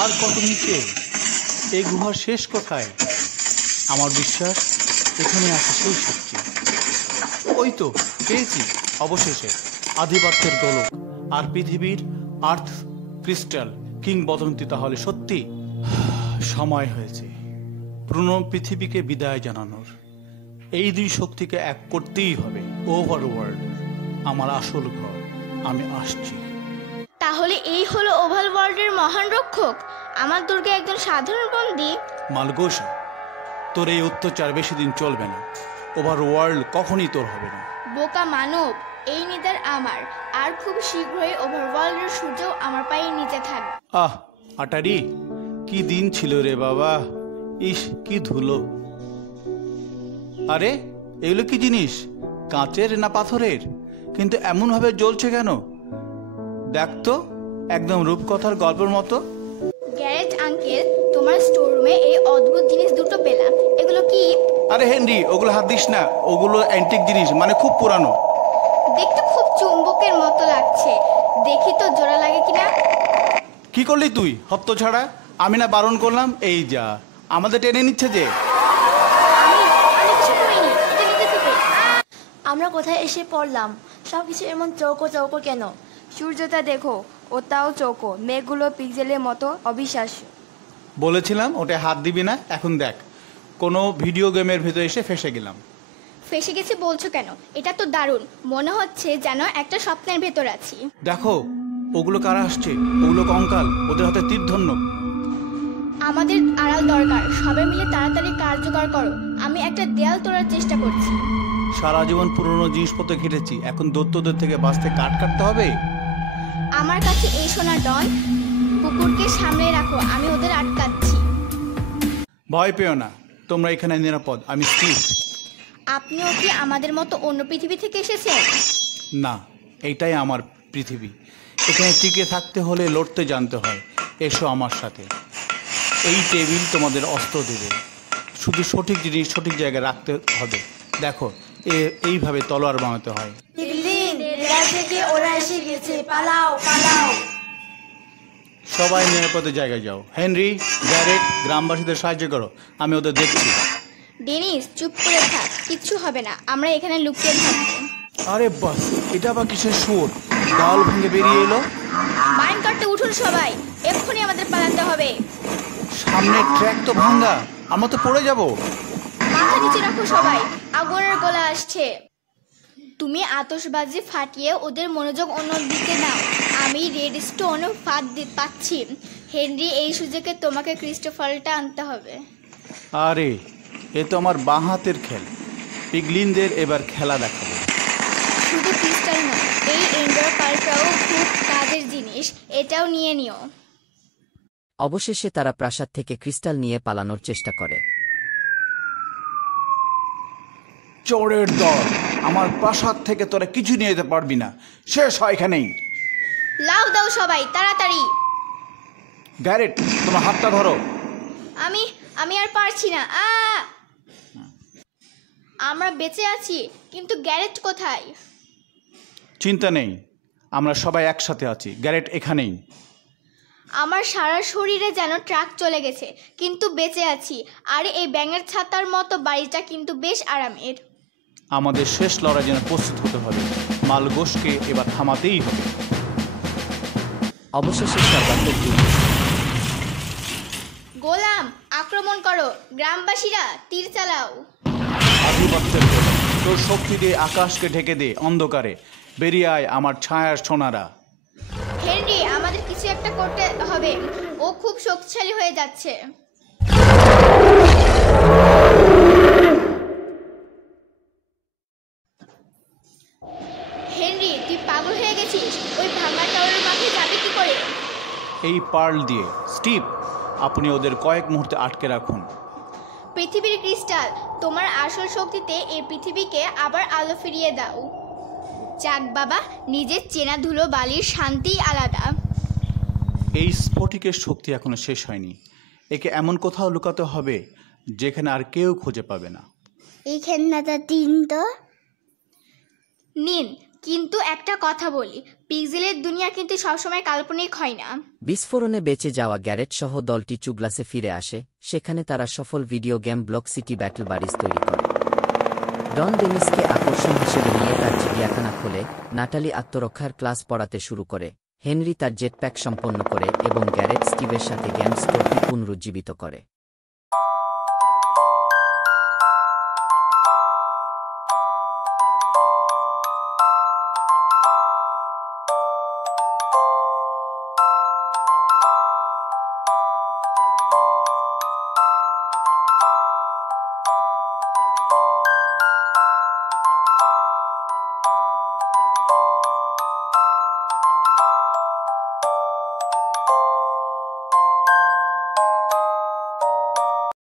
আর কত নিচে? এই গুহার শেষ কোথায়? আমার বিশ্বাস এখানে আছে সেই শক্তি। ওই তো পেয়েছি অবশেষে আধিপত্যের গোলক আর পৃথিবীর আর্থ ক্রিস্টাল কিংবদন্তি তাহলে সত্যি। সময় হয়েছে পুরনো পৃথিবীকে বিদায় জানানোর। এই দুই শক্তিকে এক করতেই হবে। ওভারওয়ার্ল্ড আমার আসল ঘর, আমি আসছি। তাহলে এই হলো ওভাল ওয়ার্ল্ডের মহান রক্ষক, আমার দুর্গে একজন সাধারণ বন্দী। মালগোসা, তোর এই অত্যাচার বেশি দিন চলবে না। ওভারওয়ার্ল্ড কখনই তোর হবে না। বোকা মানব, এই নিদার আমার, আর খুব শীঘ্রই ওভারওয়ার্ল্ডের সূর্য আমার পায়ের নিচে থাকবে। আহ আটারি, কি দিন ছিল রে বাবা। ইস কি ধুলো। আরে এগুলো কি জিনিস? কাঁচের না পাথরের? কিন্তু এমন ভাবে জ্বলছে কেন? দেখ তো, একদম রূপকথার গল্পের মতো। গ্যারেট আঙ্কেল, তোমার স্টোররুমে এই অদ্ভুত জিনিস দুটো পেলাম, এগুলো কি? আরে হেনরি, ওগুলো হাত দিস না, ওগুলো অ্যান্টিক জিনিস, মানে খুব পুরানো। দেখতে খুব চুম্বকের মতো লাগছে, দেখি তো জোড়া লাগে কিনা। কি করলি তুই হত্ত ছাড়া? আমি না বারণ করলাম? এই যা, আমাদের টেনে নিচ্ছে যে। আমি কিছু করিনি, এটা নিতে থেকে। আমরা কোথায় এসে পড়লাম? সব কিছু এমন চৌকো চৌকো কেন? সূর্যটা দেখো, ওটাও চৌকো, মেঘগুলো পিক্সেলের মতো অবিশ্বাস্য। বলেছিলাম ওটা হাত দিবি না। এখন দেখ, কোনো ভিডিও গেমের ভেতরে এসে ফেসে গেলাম। ফেসে গেছি বলছো কেন? এটা তো দারুণ, মনে হচ্ছে যেন একটা স্বপ্নের ভেতর আছি। দেখো, ওগুলো কারা আসছে? ওগুলো কঙ্কাল, ওদের হাতে তীর ধন্য। আমাদের আড়াল দরকার, সবাই মিলে তাড়াতাড়ি কাজ জোগাড় করো। আমি একটা দেয়াল তোলার চেষ্টা করছি। সারা জীবন পুরনো জিনিসপত্র ঘেটেছি, এখন দৈত্যদের থেকে বাঁচতে কাঠ কাটতে হবে। আমার কাছে এই সোনা ডন, কুকুরকে সামনে রাখো, আমি ওদের আটকাচ্ছি। ভয় পেও না, তোমরা এখানে নিরাপদ। আমি স্টিভ। আপনিও কি আমাদের মতো অন্য পৃথিবী থেকে এসেছেন? না, এইটাই আমার পৃথিবী। এখানে টিকে থাকতে হলে লড়তে জানতে হয়। এসো আমার সাথে। এই টেবিল তোমাদের অস্ত্র দেবে, শুধু সঠিক জিনিস সঠিক জায়গায় রাখতে হবে। দেখো, এইভাবে তলোয়ার বানাতে হয়। থেকে ওরা এসে গেছে, পালাও পালাও। সবাই নিরাপদে জায়গায় যাও। হেনরি, গ্যারেট, গ্রামবাসীদের সাহায্য করো, আমি ওদের দেখছি। ডেনিস চুপ করে থাক, কিচ্ছু হবে না, আমরা এখানে লুকিয়ে থাকবো। আরে বাস, এটা আবার কিসের সুর? ডাল ভেঙে বেরিয়ে এলো। মাইন কাটতে উঠুন সবাই, এক্ষুনি আমাদের পালাতে হবে। সামনের ট্র্যাক তো ভাঙ্গা, আমরা তো পড়ে যাব। মাথা নিচে রাখো সবাই, আগুনের গোলা আসছে। তুমি আতশবাজি ফাটিয়ে ওদের মনোযোগ অন্যদিকে নাও। আমি রেড স্টোন ফাঁদ পাচ্ছি। হেনরি, এই সুযোগে তোমাকে ক্রিস্টোফালটা আনতে হবে। আরে এ তো আমার বাঁ হাতের খেল। পিগলিনদের এবার খেলা দেখাবো। শুধু ক্রিস্টাল নয়, এই ইনডোর পার্কটাও খুব কাজের জিনিস, এটাও নিয়ে নিও। অবশেষে তারা প্রাসাদ থেকে ক্রিস্টাল নিয়ে পালানোর চেষ্টা করে। চোরের দল, আমার প্রাসাদ থেকে তোরা কিছু নিয়ে যেতে পারবি না। শেষ হয় এখানেই। লাউ দাও সবাই, তাড়াতাড়ি। গ্যারেট, তোমার হাতটা ধরো। আমি আর পারছি না। আমরা বেঁচে আছি, কিন্তু গ্যারেট কোথায়? চিন্তা নেই, আমরা সবাই একসাথে আছি। গ্যারেট এখানেই। আমার সারা শরীরে যেন ট্রাক চলে গেছে, কিন্তু বেঁচে আছি। আর এই ব্যাঙের ছাতার মতো বাড়িটা কিন্তু বেশ আরামের। আমাদের শেষ লড়াই যেন প্রস্তুত হতে হবে। মালগোসকে এবার থামাতেই হবে। অবশেষে সর্বাত্মক গোলাম, আক্রমণ করো। গ্রামবাসীরা তীর চালাও। আধিপত্যের তোর শক্তি দিয়ে আকাশকে ঢেকে দে অন্ধকারে। বেরিয়ে আয় আমার ছায়ার সোনারা। হেনরি, আমাদের কিছু একটা করতে হবে, ও খুব শক্তিশালী হয়ে যাচ্ছে। হেনরি, তুই পাগল হয়ে গেছিস? ওই ভাঙা টাওয়ারের মাঠে যাবে কি করে? এই পার্ল দিয়ে। স্টিভ, আপনি ওদের কয়েক মুহূর্তে আটকে রাখুন। পৃথিবীর ক্রিস্টাল, তোমার আসল শক্তিতে এই পৃথিবীকে আবার আলো ফিরিয়ে দাও। যাক বাবা, নিজের চেনা ধুলো বালির শান্তিই আলাদা। এই স্ফটিকের শক্তি এখনো শেষ হয়নি। একে এমন কোথাও লুকাতে হবে যেখানে আর কেউ খুঁজে পাবে না। এই খেলনাটা দিন তো। নিন, কিন্তু একটা কথা বলি, পিক্সেলের দুনিয়া কিন্তু সবসময় কাল্পনিক হয় না। বিস্ফোরণে বেঁচে যাওয়া গ্যারেট সহ দলটি চুগলাসে ফিরে আসে, সেখানে তারা সফল video game block city battle বারিজ তৈরি করে। ডন ডেনিসকে আকর্ষণ হিসেবে নিয়ে তার চিড়িয়াখানা খোলে, নাটালি আত্মরক্ষার ক্লাস পড়াতে শুরু করে, হেনরি তার জেটপ্যাক সম্পন্ন করে এবং গ্যারেট স্টিভের সাথে গেম স্টোরটি পুনরুজ্জীবিত করে।